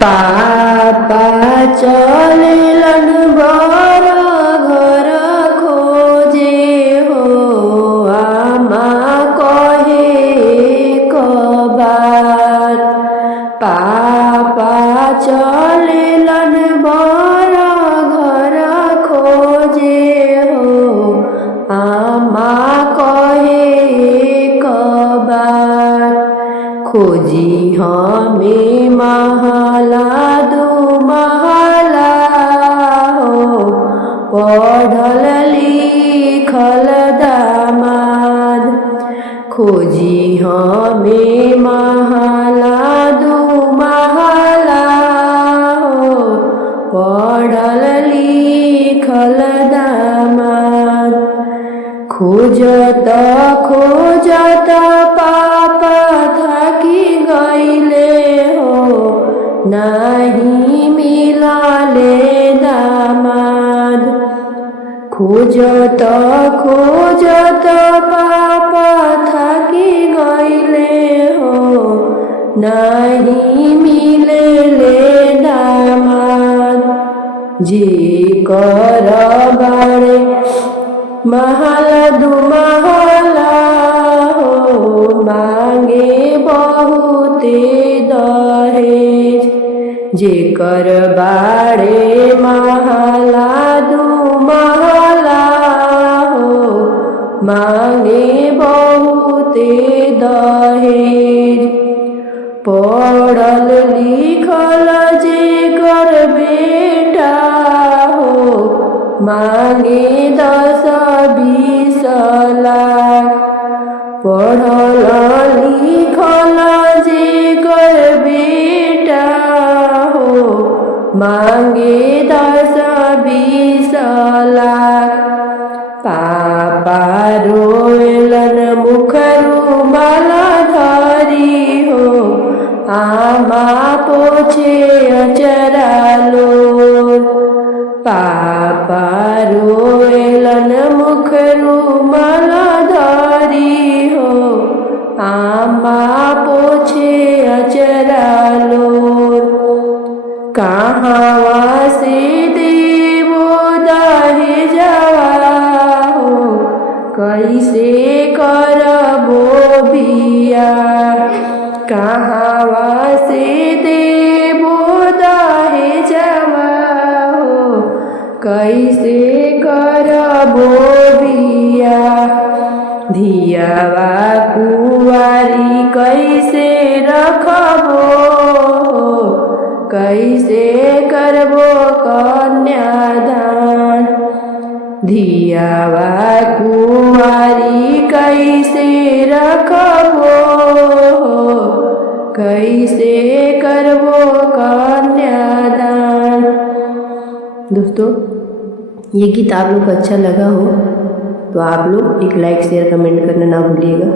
पापा चलेलन बर घर खोजे हो, आमा कहे कबार। पापा चलेलन बर घर खोजे हो, आमा कहे कबार। खोजी हमें महला दू महला हो, पढ़ल लिखल दामाद। खोजी हमें महला दू महला हो, पढ़ल लिखल दामाद। खोजत खोजत पापा थकी गईले हो, नहीं मिलले दामाद। खोजत खोजत पापा थकी गईले हो, नहीं मिलले दामाद। जे कर बारे महला दू महला हो, मांगे बहुते दहेज। जेकर बाड़े महला दू महला हो, मांगे बहुते दहेज। पढ़ल लिखल जेकर बेटा हो, मांगे 10-20 लाख। पढ़ल लिखल जेकर बेटा हो, मांगे 10-20 लाख। पापा रोएलन मुख रुमाल धरी हो, आमा पोछे अचरा लोर। पापा रोएलन मुख रुमाल धरी हो, आमा पोछे अचरा लोर। कहवा से देवो दहेजवा हो, कैसे करबो बियाह। कहवा से देवो दहेजवा हो, कैसे करबो बियाह। धियावा कुंवारी कैसे रखबो हो, कैसे करबो कन्यादान। धियावा कुंवारी कैसे रखबो हो, कैसे करबो कन्यादान। दोस्तों, ये गीत आप लोग को अच्छा लगा हो तो आप लोग एक लाइक शेयर कमेंट करना ना भूलिएगा।